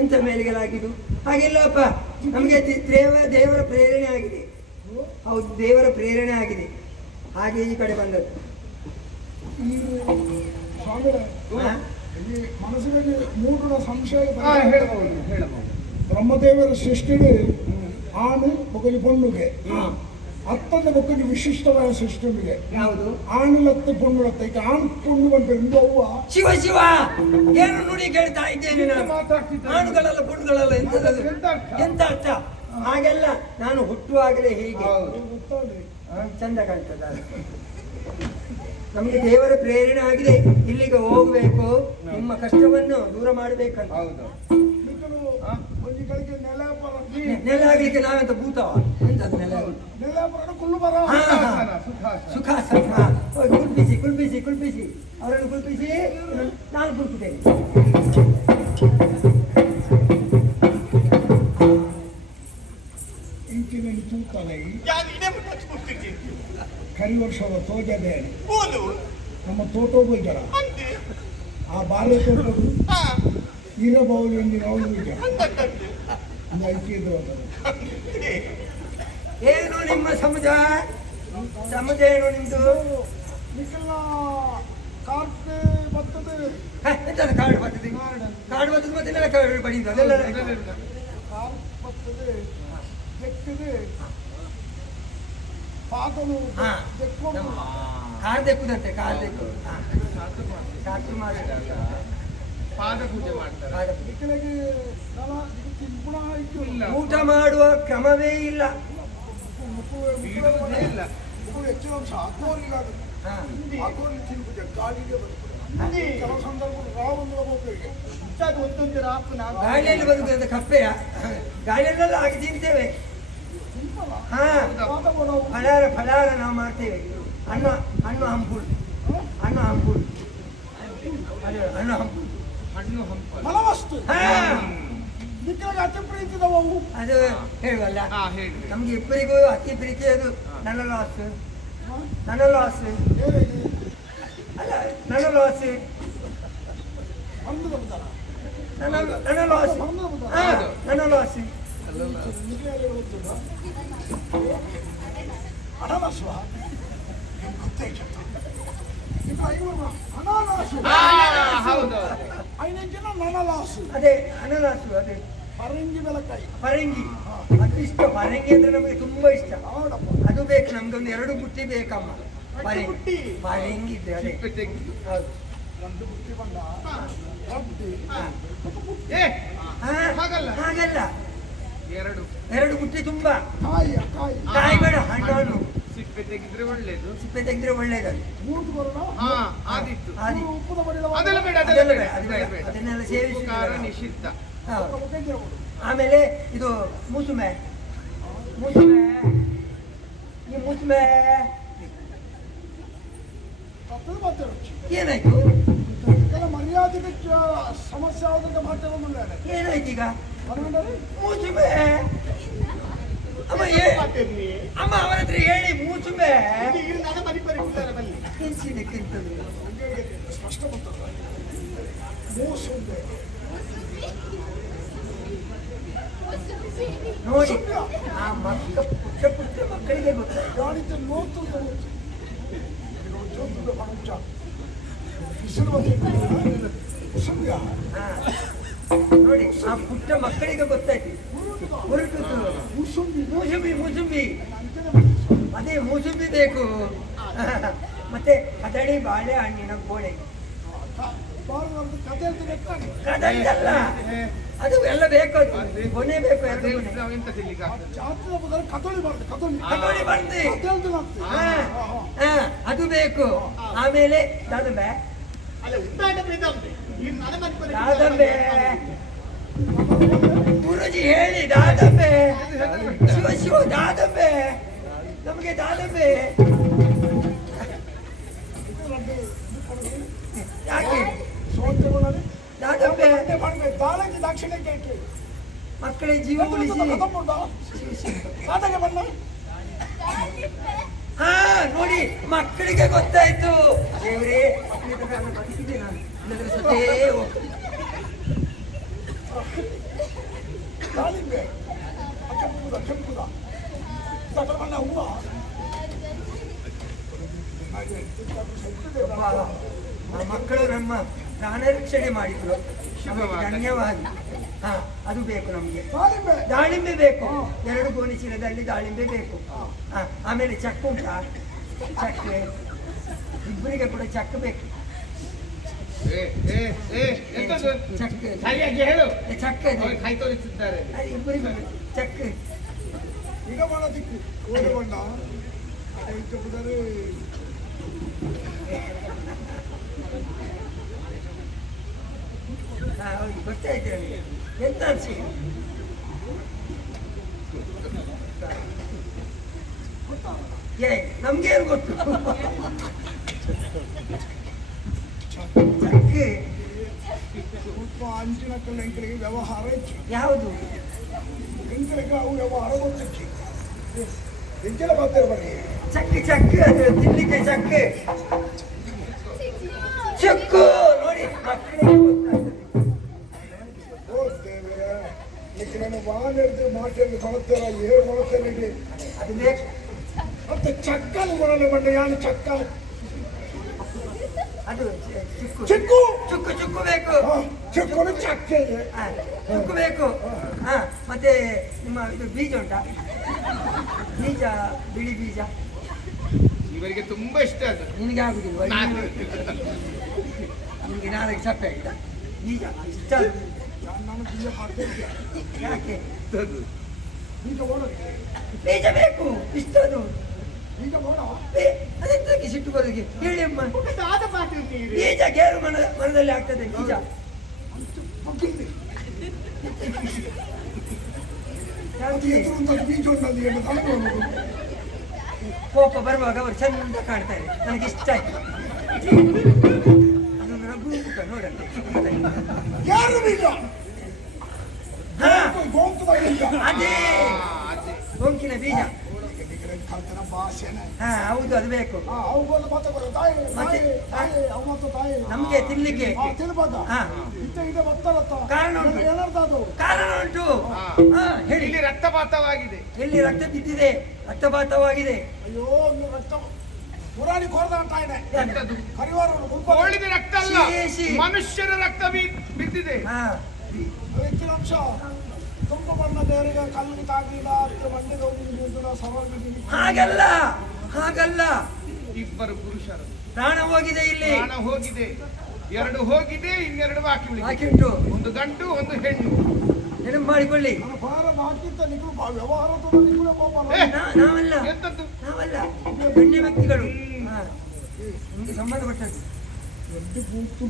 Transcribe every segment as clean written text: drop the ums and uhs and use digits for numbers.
ಎಂತ ಮೇಲಿಗೆಲಾಗಿದ್ದು ಹಾಗಿಲ್ಲಪ್ಪ. ನಮಗೆ ದೇವರ ಪ್ರೇರಣೆ ಆಗಿದೆ. ಹೌದು, ದೇವರ ಪ್ರೇರಣೆ ಆಗಿದೆ, ಹಾಗೆ ಈ ಕಡೆ ಬಂದದ್ದು. ಮನಸ್ಸಿನಲ್ಲಿ ಮೂಢನ ಸಂಶಯ ಬ್ರಹ್ಮದೇವರ ಸೃಷ್ಟಿಗೆ ಆಣು ಬೊಕ್ಕಲಿ ಪೊಣ್ಣುಗೆ ಅತ್ತಂದ ಬೊಕ್ಕಲಿ ವಿಶಿಷ್ಟವಾದ ಸೃಷ್ಟಿಗೆ ಯಾವುದು ಆಣುಲತ್ತು ಪೊಣ್ಣುಲತ್ತ ಈಗ ಆಣ್ ಪೊಣ್ಣು ಬಂದಿருந்து ಅವ್ವ ಶಿವ ಶಿವ ಏನು ನುಡಿ ಕೇಳ್ತಾ ಇದ್ದೇನೆ ನಾನು. ಆಣುಗಳಲ್ಲ ಪೊಣ್ಣುಗಳಲ್ಲ ಎಂತ ಅರ್ಥ? ಹಾಗೆಲ್ಲ ನಾನು ಹುಟ್ಟುವಾಗಲೇ ಹೀಗೆ ಚಂದ ಕಾಣ್ತದ. ನಮಗೆ ದೇವರ ಪ್ರೇರಣೆ ಆಗಿದೆ, ಇಲ್ಲಿಗೆ ಹೋಗ್ಬೇಕು, ನಿಮ್ಮ ಕಷ್ಟವನ್ನು ದೂರ ಮಾಡಬೇಕಂತ. ನೆಲ ಆಗ್ಲಿಕ್ಕೆ ನಾವೆಂತ ಭೂತವ? ಎಂತದ್ದು ನೆಲ? ಸುಖಾಸನ. ಕುಲ್ಪಿಸಿ ಕುಲ್ಪಿಸಿ ಕುಲ್ಪಿಸಿ, ಅವರನ್ನು ಕುಲ್ಪಿಸಿ, ನಾನು ಕುಲ್ಪಿದ್ದೇನೆ. ಇಂಚಿನಲ್ಲಿ ತೂತಲೈ ಕರಿ ವರ್ಷದ ತೋಜದೆ ನಮ್ಮ ತೋಟ ಹೋಯ್ತಾರ ಆ ಬಾಲ್ಯ ತೋಟದು ಈರಬೌಲಿ ಎಂದಿನ ಅವಳು ಏನು ನಿಮ್ಮ ಸಮುದ ಏನು ನಿಮ್ದು? ಕಾರ್ತೆ ಬರ್ತದೆ ಎಂತ ಕಾಡು ಬರ್ತದೆ? ಕಾಡು ಬರ್ತದೆ ಮತ್ತೆ ನೆಲ ಬಡಿಯುದು ಅದೆಲ್ಲ ಕಾರ್ ಬರ್ತದೆ, ತೆಕ್ಕಿದೆ, ಪಾದಲು ಕಾರ್ ದೆಕ್ಕುದಂತೆ. ಕಾರ್ ದೆಕ್ಕು ಪಾದ ಪೂಜೆ ಮಾಡ್ತಾರೆ. ಊಟ ಮಾಡುವ ಕ್ರಮವೇ ಇಲ್ಲ. ಹೆಚ್ಚಿನ ಅಂಶ ಕೆಲವು ಸಂದರ್ಭ ಗಾಳಿಯಲ್ಲಿ ಬದುಕುವಂತ ಕಪ್ಪೆಯ ಗಾಳಿಯಲ್ಲೆಲ್ಲ ಹಾಗೆ ತಿಂತೇವೆ. ಹಾ, ಫಲಾರ ನಾವು ಮಾಡ್ತೇವೆ. ಹಣ್ಣು ಹಂಪುಳು, ಹಣ್ಣು ಹಂಪುಳು, ಹಣ್ಣು ಹಂಪುಳು, ಫಲವಸ್ತು ಅತಿ ಪ್ರೀತಿದವು ಅದು ಹೇಳುವಲ್ಲ. ನಮ್ಗೆ ಇಬ್ಬರಿಗೂ ಅತಿ ಪ್ರೀತಿ ಅದು. ನನ್ನ ಲಾಸ್ ಅಲ್ಲ, ನನ್ನ ಲಾಸ್ ಅನಾನಸ್ವ ಅದೇ ಅನನಾಸು, ಅದೇ ಪರಂಗಿ ಬೆಲಕಾಯಿ, ಪರಂಗಿ. ಅದು ಇಷ್ಟ. ಪರಂಗಿ ಅಂದ್ರೆ ನಮಗೆ ತುಂಬಾ ಇಷ್ಟ. ಅದು ಬೇಕು ನಮ್ಗೆ, ಒಂದು 2 ಬುಟ್ಟಿ ಬೇಕಮ್ಮ. ಪರಂಗಿ ಇದೆ, ಅದೇ ಹೌದು. ಒಂದು ಬುಟ್ಟಿ ಬಂದ ಹಾಗಲ್ಲ, 2 ಬುಟ್ಟಿ ತುಂಬಾ. ಕಾಯಿ ಬೇಡ, ಹಣ್ಣು. ಸಿಪ್ಪೆ ತೆಗೆದ್ರೆ ಒಳ್ಳೇದು. ಸಿಪ್ಪೆ ತೆಗೆದ್ರೆ ಒಳ್ಳೇದು. ಅದನ್ನೆಲ್ಲ ಸೇವಿಸಿ ನಿಷಿದ್ಧ. ಆಮೇಲೆ ಇದು ಮುಸುಮೆ. ಈ ಮುಸುಮೆ ಏನಾಯ್ತು? ಮರ್ಯಾದೆಗೆ ಸಮಸ್ಯೆ ಆಗೋದಕ್ಕೆ ಮಾತಾಡೋದಿಲ್ಲ. ಏನಾಯ್ತು ಈಗ? ಮುಸುಮೆ ಅಮ್ಮ ಅವರ ಹತ್ರ ಹೇಳಿ. ಮೂಸುಮೆ ಸ್ಪಷ್ಟ ಬರ್ತದೆ. ಮೂಸುಂಬೆ ನೋಡಿ, ಆ ಪುಟ್ಟ ಮಕ್ಕಳಿಗೆ ಗಾಡಿತ ನೋಡ್ತದೆ. ನೋಡಿ, ಆ ಪುಟ್ಟ ಮಕ್ಕಳಿಗೆ ಗೊತ್ತಾಯ್ತು. ಮೂಸುಂಬಿ ಅದೇ ಮೂಸುಂಬಿ ಬೇಕು. ಮತ್ತೆ ಕದಳಿ ಬಾಳೆ ಹಣ್ಣಿನ ಗೋಡೆ. ಕದಳಿಯಲ್ಲ, ಅದು ಎಲ್ಲ ಬೇಕು. ಗೊನೆ ಬೇಕು, 2 ಕದಳಿ ಬಂದೆ ಅದು ಬೇಕು. ಆಮೇಲೆ ದಾದಂಬೆ ಗುರುಜಿ ಹೇಳಿ, ದಾದಂಬೆ ಶಿವ ದಾದಂಬೆ, ನಮಗೆ ದಾದಂಬೆ ಯಾಕೆ? ದಾದಂಬೆ ಮಕ್ಕಳಿಗೆ ಜೀವ ಉಳಿಸಿ. ಹಾ ನೋಡಿ, ಮಕ್ಕಳಿಗೆ ಗೊತ್ತಾಯ್ತು. ದೇವರೇ, ಬದುಕಿದೆ ನಾನು, ಇಲ್ಲದ್ರೆ ಸತ್ತೇ ಹೋಗ್ತದೆ. ದಾಳಿಂಬೆ ಕೆಂಪುದ ಸಕಲ ಬಣ್ಣ ಹೂವ ಆ ಮಕ್ಕಳು ನಮ್ಮ ಪ್ರಾಣ ರಕ್ಷಣೆ ಮಾಡಿದ್ರು, ನಮಗೆ ಧನ್ಯವಾದ. ಹಾ, ಅದು ಬೇಕು ನಮಗೆ. ದಾಳಿಂಬೆ ದಾಳಿಂಬೆ ಬೇಕು, 2 ಗೋಣಿ ಚೀಲದಲ್ಲಿ ದಾಳಿಂಬೆ ಬೇಕು. ಆಮೇಲೆ ಚಕ್ಕ ಉಂಟಾ? ಚಕ್ಕೆ ಇಬ್ಬರಿಗೆ ಕೂಡ ಚಕ್ಕ ಬೇಕು. ಚಕ್ಕೆ ಸರಿಯಾಗಿ ಹೇಳು. ಚಕ್ಕ ಅವ್ರು ಕೈ ತೋರಿಸಿದ್ದಾರೆ. ಇಬ್ಬರಿಗೆ ಚಕ್ಕ. ಈಗ ಬಣ್ಣ ದಿಕ್ಕು ಕೋಳಿ ಬಣ್ಣ ಕೆಂಪುದರೆ ಹೌದು, ಗೊತ್ತಾಯ್ತು ನನಗೆ. ಎಂತ ಅನ್ಸಿ ನಮ್ಗೇನು ಗೊತ್ತು. ಚಕ್ಕೆ ಸ್ವಲ್ಪ ಅಂಚಿನ ಎಂಕರಿಗೆ ವ್ಯವಹಾರ ಹೆಚ್ಚು. ಯಾವುದು? ಎಂಕರಿಗೆ ಅವು ವ್ಯವಹಾರ ಗೊತ್ತಿಚ್ಚಿ ಎಂಕೆಲ್ಲ ಬರ್ತಾರೆ ಬನ್ನಿ. ಚಕ್ಕೆ ಚಕ್ಕೆ, ಅದು ತಿನ್ಲಿಕ್ಕೆ ಚಕ್ಕೆ ಚಕ್ಕು ನೋಡಿ ಮಕ್ಕಳಿಗೆ ಗೊತ್ತಾಗ್ತದೆ. ಓ ದೇವರೇ, ಈಗ ನಾನು ವಾಹನ ಮಾಟಲ್ಲಿ ಕೊಡುತ್ತಾರ ಏನು ಕೊಡುತ್ತೇನೆ ಇಲ್ಲಿ. ಅದು ಬೇಕು. ಮತ್ತೆ ಚಕ್ಕಲು ಕೊಡಲು ಬಂದ ಯಾನು ಚಕ್ಕಲು ಅದು ಚಿಕ್ಕು ಚಿಕ್ಕು ಚುಕ್ಕು ಚುಕ್ಕು ಬೇಕು. ಚಿಕ್ಕನು ಚಕ್ಕೆ ಚುಕ್ಕು ಬೇಕು. ಹಾ, ಮತ್ತೆ ನಿಮ್ಮ ಇದು ಬೀಜ ಉಂಟಾ? ಬೀಜ, ಬಿಳಿ ಬೀಜ ಇವರಿಗೆ ತುಂಬಾ ಇಷ್ಟ ಅದು. ನಿನಗೆ ಆಗುದಿಲ್ವ? ನಿಮಗೆ ನಾಳೆಗೆ ಸಪ್ಪೆ ಆಗಿದೆ ಬೀಜ ಇಷ್ಟ. ನಾನು ಬೀಜ ಮಾಡ್ತೇನೆ. ಯಾಕೆ? ಬೀಜ ಓಡೋದು ಬೀಜ ಬೇಕು ಇಷ್ಟ. ಅದು ಬೀಜ ಓಡ ಅದಕ್ಕೆ ಸಿಟ್ಟು ಬರೋದಕ್ಕೆ ಹೇಳಿ ಅಮ್ಮ. ಬೀಜ ಗೇರು ಮನದಲ್ಲಿ ಆಗ್ತದೆ ಬೀಜ. ಬೀಜ ಉಂಟಲ್ಲಿ ಏನು ತಲೆಗೋದು ಕೋಪ ಬರುವಾಗ ಅವರು ಚಂದ ಕಾಣ್ತಾರೆ, ನನಗೆ ಇಷ್ಟ ಆಯ್ತು. ಅದೊಂದು ನಗುತ್ತ ನೋಡಂತೆ. ಯಾರು ಬೀಜ? ಹಾ, ಗೋಂಕುದ ಬೀಜ. ಅದೇ ಗೊಂಕಿನ ಬೀಜ. ಕಲ್ತನ ಭಾಷೆನೆ. ಹಾ, ಹೌದು, ಅದು ಬೇಕು. ಅವುಗಳು ಮತ್ತೆ ತಾಯಿ ತಾಯಿ ತಾಯಿ ಅವು ಮತ್ತು ತಾಯಿ ನಮ್ಗೆ ತಿನ್ಲಿಕ್ಕೆ ತಿನ್ಬಾರ್ದ. ಹಾ, ಇದೆ ಬರ್ತಾರತ್ತ ಕಾರಣ ಉಂಟು. ಏನರ್ದು ಕಾರಣ ಉಂಟು. ಹಾ, ಹೇಳಿ. ಇಲ್ಲಿ ರಕ್ತಪಾತವಾಗಿದೆ. ಎಲ್ಲಿ ರಕ್ತ ಬಿದ್ದಿದೆ, ರಕ್ತಪಾತವಾಗಿದೆ. ಅಯ್ಯೋ ಒಂದು ರಕ್ತ ಪುರಾಣಿ ಕೋರ್ದ ಅಂತ ಇದೆ. ಎಂತದು? ಕರಿವಾರವನ್ನು ಕೋಳಿದ ರಕ್ತ ಅಲ್ಲ, ಶೀ. ಮನುಷ್ಯರ ರಕ್ತ ಬಿದ್ದಿದೆ. ಹಾ, ಹೆಚ್ಚಿನ ಅಂಶ ಕೆಂಪು ಬಣ್ಣದವರಿಗೆ ಕಲ್ಲಿಗೆ ತಾಗಿಲ್ಲ ಅಂತ ಮಂಡ್ಯದ ಸವಾಲು. ಹಾಗಲ್ಲ ಹಾಗಲ್ಲ. ಇಬ್ಬರು ಪುರುಷರು ಪ್ರಾಣ ಹೋಗಿದೆ ಇಲ್ಲಿ. ಪ್ರಾಣ ಹೋಗಿದೆ, 2 ಹೋಗಿದೆ, ಇನ್ನೆರಡು ಬಾಕಿ ಉಳಿದಿದೆ. ಬಾಕಿ ಉಂಟು. ಒಂದು ಗಂಡು ಒಂದು ಹೆಣ್ಣು. ನೆನಪು ಮಾಡಿಕೊಳ್ಳಿ. ನನ್ನ ಭಾರ ಬಾಕಿತ್ತ ನಿಗಳು ವ್ಯವಹಾರದ ನಿಗಳು ಪಾಪ. ನಾವಲ್ಲ, ಎಂತದ್ದು? ನಾವಲ್ಲ, ಗಣ್ಯ ವ್ಯಕ್ತಿಗಳು. ಹಾ, ನಿಮ್ಗೆ ಸಂಬಂಧಪಟ್ಟದ್ದು. ದೊಡ್ಡ ಕೂತು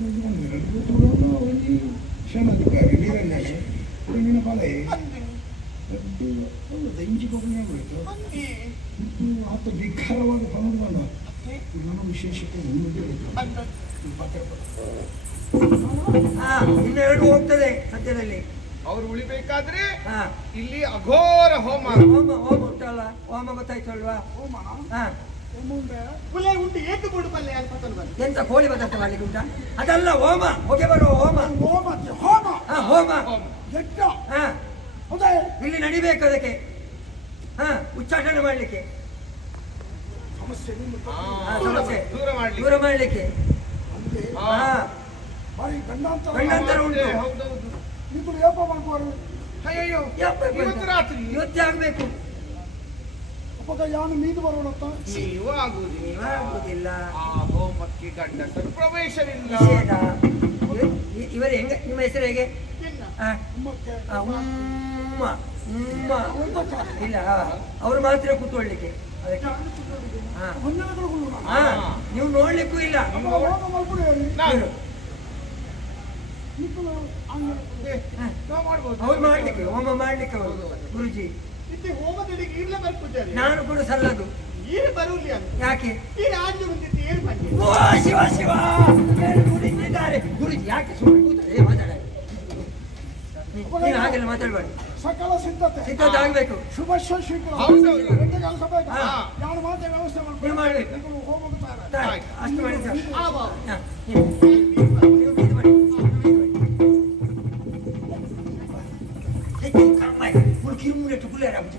ಒಂದು ಕ್ಷಣಾಧಿಕಾರಿ ನೀರನ್ನೇ ನಿನ್ನ ಬಲೆ ದೊಡ್ಡ ದಂಜಿ ಹೋಗಿತ್ತು. ಆತ ವಿಕಾರವಾಗಿ ಬಂದ ನನ್ನ ವಿಶೇಷತೆ ಹಾ, ಇನ್ನೆರಡು ಹೋಗ್ತದೆ ಸದ್ಯದಲ್ಲಿ. ಅವ್ರು ಉಳಿಬೇಕಾದ್ರೆ ಹಾ, ಇಲ್ಲಿ ಅಘೋರ ಹೋಮ. ಹೋಮ ಹೋಮ ಉಂಟಲ್ಲ, ಹೋಮ ಗೊತ್ತಾಯ್ತಲ್ವಾ? ಹಾ, ಎಂತ ಕೋಳಿ ಪದಾರ್ಥ ಮಾಡ್ಲಿಕ್ಕೆ ಉಂಟಾ? ಅದಲ್ಲ ಹೋಮ, ಹೊಗೆ ಬರುವ ಹೋಮ. ಹೋಮ ಹೋಮ ಹಾ, ಹೋಮ. ಯಜ್ಞ. ಹಾ, ಹೌದಾ? ಇಲ್ಲಿ ನಡಿಬೇಕು ಅದಕ್ಕೆ. ಹಾ, ಉಚ್ಚಾಟನೆ ಮಾಡ್ಲಿಕ್ಕೆ. ಸಮಸ್ಯೆ ಹಾ, ಸಮಸ್ಯೆ ದೂರ ಮಾಡ್ಲಿಕ್ಕೆ. ದೂರ ಮಾಡ್ಲಿಕ್ಕೆ. ಅಂದ್ರೆ ಹಾ. ಹಾ, ಬಾರಿ ಗಂಡಾಂತರ ಗಂಡಾಂತರ ಉಂಟು. ಹೌದೌದು. ಇದು ಏಪ ಮಾಡ್ಕೋರು ಅಯ್ಯಯ್ಯೋ, ಯಪ್ಪ, ಇವತ್ತು ರಾತ್ರಿ ಇವತ್ತೇ ಆಗ್ಬೇಕು. ಅಪ್ಪ ಯಾನು ಮೀದು ಬರೋಣತ್ತ. ನೀವು ಆಗುವುದಿಲ್ಲ. ಆಗುದಿಲ್ಲ. ಆ ಹೋಮಕ್ಕೆ ಗಂಡಸರು ಪ್ರವೇಶವಿಲ್ಲ. ನಿಷೇಧ. ಇವರು ಹೆಂಗ, ನಿಮ್ಮ ಹೆಸರು ಹೇಗೆ? ಹಾ, ನಿಮ್ಮಕ್ಕೆ ಉಮ್ಮ ಉಮ್ಮ ಇಲ್ಲ, ಅವರು ಮಾತ್ರ ಕೂತ್ಕೊಳ್ಳಿಕ್ಕೆ ಅದಕ್ಕೆ. ಹಾ, ಹೊಂಜನಗಳು ಹುಡುಗ. ಹಾ, ನೀವು ನೋಡ್ಲಿಕ್ಕೂ ಇಲ್ಲ. ಹೋಗ ಮಲ್ಪುಡು ಹೇಳಿ ನಾನು ನಿಕ್ಕಲು ಅಂಗಡಿ ಏ, ನಾವು ಮಾಡ್ಬೋದು. ಅವ್ರು ಮಾಡ್ಲಿಕ್ಕೆ, ಹೋಮ ಮಾಡ್ಲಿಕ್ಕೆ ಅವರು ಗುರುಜಿ. ಇತ್ತೆ ಹೋಮದಲ್ಲಿಗೆ ಇರ್ಲ ಬರ್ಪುಜಾರಿ ನಾನು ಕೂಡ ಸಲ್ಲದು. ಏನು ಬರುವುಲಿ ಅಂತ ಯಾಕೆ? ಈ ರಾಜ್ಯ ಬಂದಿತ್ತು ಏನು ಬಂದಿ ಓ ಶಿವ ಶಿವ, ಏನು ಕುಡಿತಿದ್ದಾರೆ ಗುರುಜಿ. ಯಾಕೆ ಸುಮ್ಮನೆ ಕೂತ್ರೆ ಮಾತಾಡ. ನೀನು ಹಾಗೆಲ್ಲ ಮಾತಾಡಬಾರ್ದು. ಸಕಲ ಸಿದ್ಧತೆ ಸಿದ್ಧತೆ ಆಗ್ಬೇಕು. ಶುಭಶ್ಯ ಶೀಘ್ರ ಹೌದೌದು. ಕೆಲಸ ಬೇಕು. ಹಾ. ಯಾರು ಮಾತ್ರ ವ್ಯವಸ್ಥೆ ನೀವು ಮಾಡ್ಬೇಕು. ಮಾಡ್ಬೇಕು. ನೀವು ಹೋಗ್ತಾರೆ. ತಾಯಿ, ಅಷ್ಟು ಮಾಡಿ ಸರ್. ಆವಾ ಹಾ, ನೀವು ಇದು ಮಾಡಿ. Kamai, mulu kirim udah cukup lah rabu.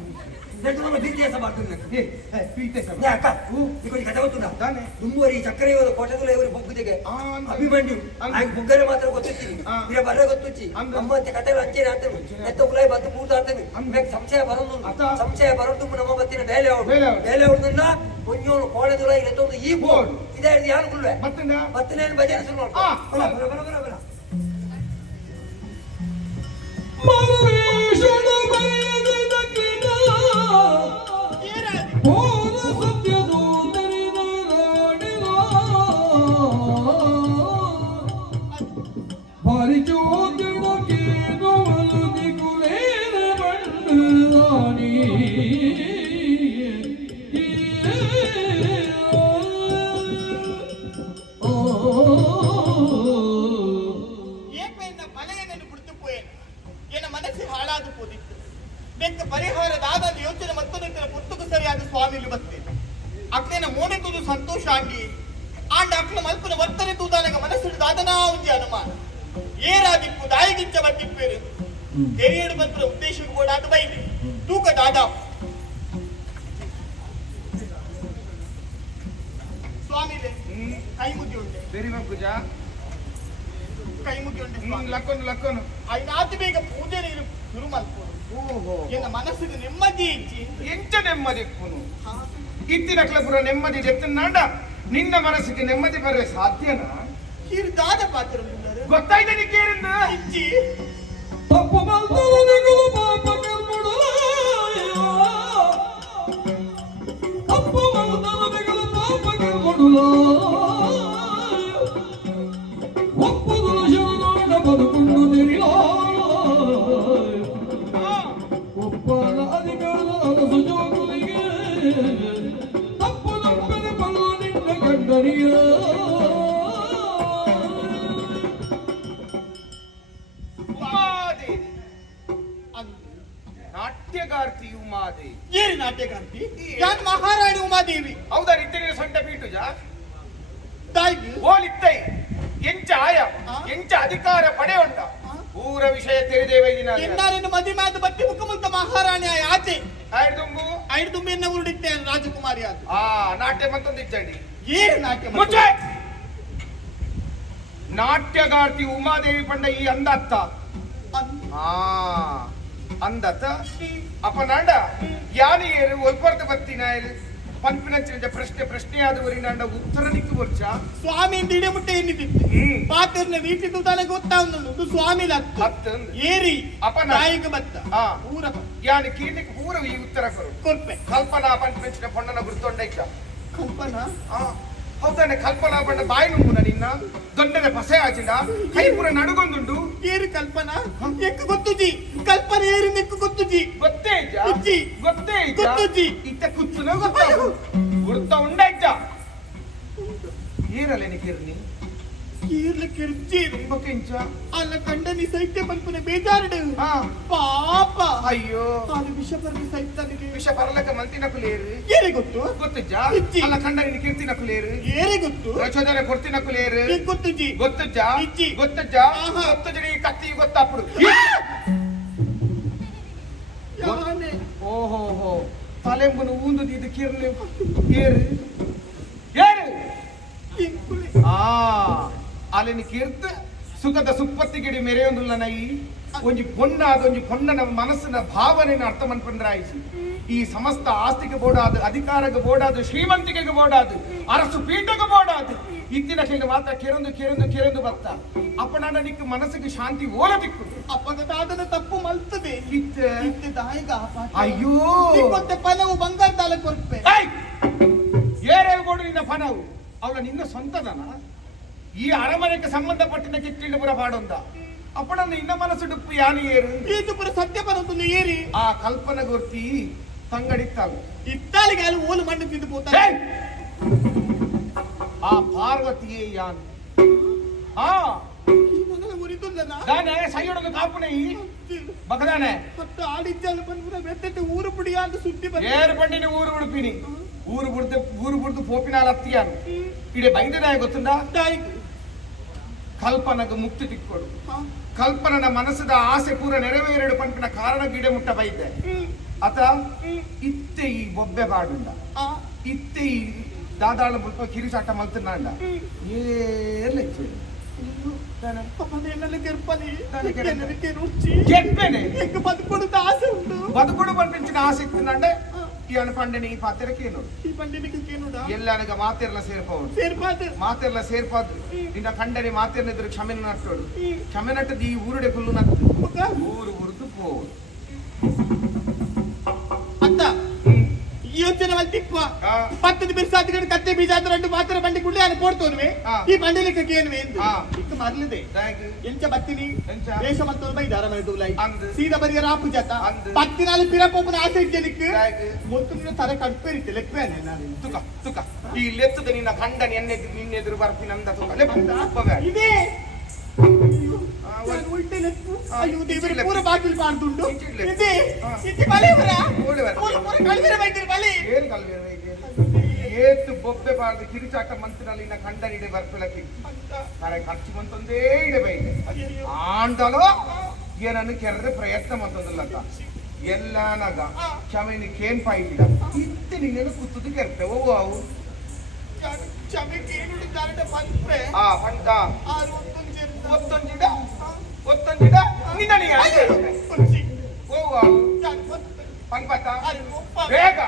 Nanti mana binti sama tu nak. ಪೀತೆ ಸಮ Ya kak, ikut kata betul dah. ತಾನೆ Tunggu hari cakre itu kota tu level buku deh. Abhimanyu, aku bukan matra kota sini. Dia baru kota sini. Amma te kata lancar nanti. Itu mulai batu pura nanti. Mek samsaya baru tu. Samsaya baru tu mana mati na bela out. Bela out na. Punyo kota tu lagi itu tu ibu. Tidak ada yang kulai. ಬತ್ತಂಡ Batunya ni baca semua. Bala. ಪರಿಹಾರದ ಯೋಚನೆ ಮತ್ತೊಂದು ಪುಸ್ತಕ ಸರಿಯಾದ ಸ್ವಾಮಿಲಿ ಬರ್ತೇನೆ ಅಕ್ಲೇನ ಮೋನೆ ತುದು ಸಂತೋಷ ಆಗಿ and ಅಕ್ಲ ಮಲ್ಪನ ವರ್ತನೆ ತೂದಾನಾಗ ಮನಸ್ಸಿನ ದಾದನಾ ಉಂದಿ ಅನುಮಾನ ಏರಾದಿಪ್ಪು ದಾಯಿಗಿಂಚ ಬತ್ತಿಪ್ಪೇರು ತೆರಿಯಡು ಬಂದ್ರ ಉದ್ದೇಶಕ್ಕೆ ಕೂಡ ಅದು ಬೈದೆ ತೂಕ ದಾದಾ ಸ್ವಾಮಿಲೆ ಕೈ ಮುದ್ದೆ ಉಂಟೆ ಬೇರೆ ಪೂಜಾ ಕೈ ಮುದ್ದೆ ಉಂಟೆ ಸ್ವಾಮಿ ಲಕ್ಕೋನು ಐನಾತಿ ಬೇಗ ಪೂಜೆ ನೀರು ಶುರು ಮಲ್ಪೋದು ಓಹೋ ಎನ್ನ ಮನಸ್ಸಿಗೆ ನೆಮ್ಮದಿ ಇಚ್ಚಿ ಎಂಚ ನೆಮ್ಮದಿ ಪುನು ಇತ್ತಿನಕ್ಲ ಪುರ ನೆಮ್ಮದಿ ಎತ್ತನಾಂಡ ನಿನ್ನ ಮನಸ್ಸಿಗೆ ನೆಮ್ಮದಿ ಬರಲು ಸಾಧ್ಯನಾ ಹಿರಿದಾದ ಪಾತ್ರ ಗೊತ್ತಾಯ್ತಾ ನಿಕ್ಕೇರಿಂದ ಇಚ್ಚಿ ತಪ್ಪು ಮಲ್ತವನಿಗಳು ಪಾಪ ಕರ್ಮಡುಲ ತಪ್ಪು ಮಲ್ತವನಿಗಳು ಪಾಪ ಕರ್ಮಡುಲ ಒಪ್ಪುದು ಶರಣಾಡ ಬದುಕೊಂಡು ತಿರಿಲ ಒಪ್ಪಲ ಅಧಿಕಾರ ಅರಸು ಜೋಗುಲಿಗೆ ತಪ್ಪು ನಪ್ಪನೆ ಬರುವ ನಿನ್ನ ಗಂಡನಿಯ ನಾಟ್ಯಗಾರ್ತಿ ಉಮಾದೇವಿ ಏರಿ ನಾಟ್ಯಗಾರ್ತಿ ಯಾನ್ ಮಹಾರಾಣಿ ಉಮಾದೇವಿ ಹೌದಾ ಇತ್ತಿನ ಸೊಂಟ ಪೀಟುಜ ತಾಯಿಗೆ ಓಲಿತ್ತೈ ಎಂಚ ಆಯ ಎಂಚ ಅಧಿಕಾರ ಪಡೆ ಉಂಟ ಊರ ವಿಷಯ ತೆರೆದೇವೆ ಎನ್ನಾರೇನು ಮದಿ ಮಾತು ಬತ್ತಿ ಮುಖಮುಖ ಮಹಾರಾಣಿ ಆಚೆ ಆಯ್ದುಂಬು ಐದು ತುಂಬಿಯನ್ನ ಉರುಡಿತ್ತೆ ರಾಜಕುಮಾರಿ ಅದು ನಾಟ್ಯ ಮತ್ತೊಂದಿಚ್ಚಂಡಿ ಏರು ನಾಟ್ಯ ಮುಚ್ಚೆ ನಾಟ್ಯಗಾರ್ತಿ ಉಮಾದೇವಿ ಪಂಡ ಈ ಅಂದತ್ತ ಅಂದತ್ತ ಅಪ್ಪ ನಾಂಡ ಯಾನಿಯರು ಒಲ್ಪರ್ತ ಬತ್ತಿನಾಯರು ಪಂಪಿನಂಚಿನ ಪ್ರಶ್ನೆಯಾದವರಿಗೆ ನಾಂಡ ಉತ್ತರ ನಿಕ್ಕು ಬರ್ಚ ಸ್ವಾಮಿ ದಿಡೆ ಮುಟ್ಟೆ ಎನ್ನಿದ್ದಿತ್ತು ಪಾತ್ರನ ರೀತಿ ತೂತಾನೆ ಗೊತ್ತಾവുന്നുണ്ട് ಸ್ವಾಮಿ ಹತ್ತು ಏರಿ ಅಪ್ಪ ನಾಯಿಗೆ ಬತ್ತ ಊರ ಯಾನಿ ಕೀರ್ಣಿಕ್ ಪೂರ ಈ ಉತ್ತರ ಕೊರು ಕೊರ್ಪೆ ಕಲ್ಪನಾ ಪಂಪಿನಂಚಿನ ಪೊಣ್ಣನ ಗುರ್ತೊಂಡೈಕ ಕಲ್ಪನಾ ಹೌದಾನೆ ಕಲ್ಪನಾ ಪಂಡ ಬಾಯಿ ನುಂಗುನ ನಿನ್ನ ದೊಡ್ಡದ ಪಸೆ ಆಚಿಂಡ ಕೈ ಪೂರ ನಡುಗೊಂದುಂಡು ಏರು ಕಲ್ಪನಾ ಎಕ್ಕು ಗೊತ್ತುಜಿ ಕಲ್ಪನೆ ಏರಿ ನಿಕ್ಕು ಗೊತ್ತುಜಿ ಗೊತ್ತೇ ಇಜ್ಜಿ ಗೊತ್ತೇ ಗೊತ್ತುಜಿ ಇತ್ತ ಕುಚ್ಚುನ ಗೊತ್ತಾಗು ಗುರ್ತ ಉಂಡೈತ ಏರಲೆ ನಿಕಿರ್ನಿ ಕೀರ್ಲ ಕಿರ್ಜೀರಿ ಬೊಕೆಂಚ ಅಲ್ಲ ಕಂಡನಿ ಸೈತ್ಯ ಪಲ್ಪನೆ ಬೇಜಾರಡು ಪಾಪ ಅಯ್ಯೋ ಅದು ವಿಷ ಬರ್ಲಿ ಸೈತಾನಿಗೆ ವಿಷ ಬರಲಕ ಮಂತಿನ ಕುಲೇರು ಏರಿ ಗೊತ್ತು ಗೊತ್ತಜ್ಜ ಇಜ್ಜಿ. ಅಲ್ಲ ಕಂಡನಿ ಕೀರ್ತಿನ ಕುಲೇರು ಏರಿ ಗೊತ್ತು ಪ್ರಚೋದನೆ ಕೊಡ್ತಿನ ಕುಲೇರು ಗೊತ್ತುಜಿ ಗೊತ್ತಜ್ಜ ಇಜ್ಜಿ. ಗೊತ್ತಜ್ಜ ಆಹಾ. ಗೊತ್ತಜ್ಜ ಕತ್ತಿ ಗೊತ್ತಾಪುಡು ಯಾನೆ ಓಹೋ ತಲೆಂಬುನು ಊಂದು ಇದು ಕಿರ್ಲಿ ಏರು ಏರು ಇಂಕುಲಿ ಅಲ್ಲಿನ ಕೀರ್ತ ಸುಖದ ಸುಪ್ಪತ್ತಿಗಿಡಿ ಮೆರೆಯೊಂದುಲ್ಲ ನೈ ಒಂಜಿ ಪೊನ್ನಾದ ಒಂಜಿ ಪೊನ್ನನ ಮನಸ್ಸಿನ ಭಾವನೆಯನ್ನು ಅರ್ಥ ಮನ್ಪಂದ್ರಾಯಿಸಿ ಈ ಸಮಸ್ತ ಆಸ್ತಿಗೆ ಬೋಡಾದು ಅಧಿಕಾರಕ್ಕೆ ಬೋಡಾದು ಶ್ರೀಮಂತಿಕೆಗೆ ಬೋಡಾದು ಅರಸು ಪೀಠಕ್ಕೆ ಬೋಡಾದು ಇತ್ತಿನ ಕೆಲ ಮಾತ್ರ ಕೆರೊಂದು ಬತ್ತ ಅಪ್ಪನ ನಿಕ್ಕ ಮನಸ್ಸಿಗೆ ಶಾಂತಿ ಓಲ ದಿಕ್ಕು ಅಪಘಾತದ ತಪ್ಪು ಮಲ್ತದೆ ಇತ್ತ ದಾಯಿಗ ಅಯ್ಯೋ ಮತ್ತೆ ಪನವು ಬಂಗಾರ ತಾಲ ಕೊರ್ಪೆ ಏರೇ ಬೋಡು ನಿನ್ನ ಫನವು ಅವಳ ನಿನ್ನ ಸ್ವಂತದನ ಈ ಅರಮನೆಗೆ ಸಂಬಂಧಪಟ್ಟಿನ ಕಿಟ್ಟಿಂಡ ಪುರ ಪಾಡೊಂದ ಅಪ್ಪಡನ್ನು ಇನ್ನ ಮನಸ್ಸು ಡುಪ್ಪು ಯಾನಿ ಏರು ಇದು ಪುರ ಸತ್ಯ ಬರುತ್ತದೆ ಏರಿ ಆ ಕಲ್ಪನ ಗುರ್ತಿ ತಂಗಡಿತ್ತಾಳು ಇತ್ತಾಲಿಗೆ ಅಲ್ಲಿ ಓಲು ಮಣ್ಣು ತಿಂದು ಹೇ! ಹೋಗ್ತಾರೆ ಆ ಪಾರ್ವತಿಯೇ ಯಾನ್ ಉರಿದುಲ್ಲನ ದಾನೆ ಸೈಯೊಡಗ ಕಾಪುನೆ ಬಕದಾನೆ ಮತ್ತೆ ಆಡಿಜ್ಜಾಲ ಬಂದ್ರೆ ಮೆತ್ತಟ್ಟು ಊರು ಪುಡಿಯ ಅಂತ ಸುದ್ದಿ ಬಂದ ಏರು ಪಂಡಿನ ಊರು ಉಡುಪಿನಿ ಊರು ಬುಡ್ದು ಪೋಪಿನಾಲ ಅತ್ತಿಯಾನು ಇಡೆ ಬೈದನಾಯ ಗೊತ್ತುಂಡ ದಾಯಿಗೆ ಕಲ್ಪನಗ ಮುಕ್ತಿ ತಿಕ್ಕೊಡು ಕಲ್ಪನನ ಮನಸ್ಸದ ಆಸೆ ಪೂರ ನೆರವೇರಡು ಪಂಪಿನ ಕಾರಣ ಗಿಡ ಮುಟ್ಟ ಬೈದೆ ಅತ ಇತ್ತೆ ಈ ಬೊಬ್ಬೆ ಬಾಡುಂಡ ಇತ್ತೆ ಈ ದಾದಾಳ ಮುಲ್ಪ ಕಿರಿಚಾಟ ಮಲ್ತನಾಂಡ ಏರ್ಲೆಚ್ಚು ಬದುಕೊಡುತ್ತ ಆಸೆ ಉಂಟು ಬದುకుడు పంపించిన ఆశ ఇస్తుందంటే ఈ అనపండిని ఈ పాత్రకేను ಈ ಪಂಡಿನಿಗೆ ಕೇನುಡ ಎಲ್ಲಾನಗ ಮಾತೆರ್ಲ ಸೇರ್ಪವನು ಸೇರ್ಪಾತೆ ಮಾತೆರ್ಲ ಸೇರ್ಪಾದು ನಿನ್ನ ಕಂಡನೆ ಮಾತೆರ್ನ ಎದುರು ಕ್ಷಮೆನ ನಟ್ಟೋಡು ಕ್ಷಮೆ ನಟ್ಟದು ಈ ಊರುಡೆ ಫುಲ್ಲು ನತ್ತು ಊರು ಉರ್ದು ಪೋಡು ಅಂತ ಈ ಯೋಚನೆ ಮಲ್ತಿಪ್ಪ ಪತ್ತದ ಬಿರ್ಸಾದಿಗಡೆ ಕತ್ತೆ ಬೀಜ ಅಂತ రెండు ಮಾತ್ರ ಬಂಡಿ ಕುಳ್ಳಿ ಅನ್ನು ಕೊಡ್ತೋನ್ವೆ ಈ ಬಂಡಿಲಿಕ್ಕೆ ಕೇನುವೆ ಎಂದು ಇಕ್ಕ ಮರ್ಲಿದೆ ಎಂಚ ಬತ್ತಿನಿ ದೇಶ ಮತ್ತೊಂದು ಬೈದಾರ ಮೈದುಲೈ ಸೀದಾ ಬರಿಯ ರಾಪು ಜತ ಪತ್ತಿನಾಲು ಪಿರಪೋಪನ ಆಸೆ ಇದ್ದಲಿಕ್ಕೆ ಮೊತ್ತು ನಿನ್ನ ತಲೆ ಕಟ್ಪೇರಿತ್ತೆ ಲೆಕ್ಕವೇನೆ ನಾನು ತುಕ ತುಕ ಈ ಲೆತ್ತದ ನಿನ್ನ ಕಂಡನೆ ನಿನ್ನೆದುರು ಬರ್ತೀನಂದ ತುಕ ಲೆಪ್ಪ ಇದೆ ಉಲ್ಟೆ ಲೆಕ್ಕು ಅಯ್ಯೋ ದೇವರೇ ಪೂರ ಬಾಗಿಲು ಬಾರ್ದುಂಡು ಇದೆ ಇದೆ ಬಲೆವರ ಪೂರ ಕಳ್ವಿರ ಬೈತಿರು ಬಲೆ ಏನು ಕಲ್ವೇರ ಏತು ಬೊಬ್ಬೆ ಬಾರ್ದು ಕಿರಿಚಾಟ ಮಂತ್ರಿನಲ್ಲಿ ನಿನ್ನ ಕಂಡನಿಡೆ ಬರ್ಪಲಕ್ಕೆ ಕರೆ ಖರ್ಚು ಮಂತೊಂದೇ ಇಡೆ ಬೈದೆ ಆಂಡಲೋ ಏನನ್ನು ಕೆರೆದ ಪ್ರಯತ್ನ ಮಂತೊಂದಲ್ಲಕ್ಕ ಎಲ್ಲಾನಗ ಕ್ಷಮೆನಿ ಕೇನ್ ಪಾಯಿಸಿದ ಇತ್ತು ನಿನ್ನೇನು ಕುತ್ತದು ಕೆರ್ತವೆ ಅವು ಕ್ಷಮೆ ಕೇನುಡು ದಾರಟ ಪಂಪೆ ಪಂಟ ಆರು ಒತ್ತೊಂಜಿಡ ಒತ್ತೊಂಜಿಡ ನಿನ್ನ ಒಂಚಿ ಓ ಪಂಪತ್ತ ಬೇಗ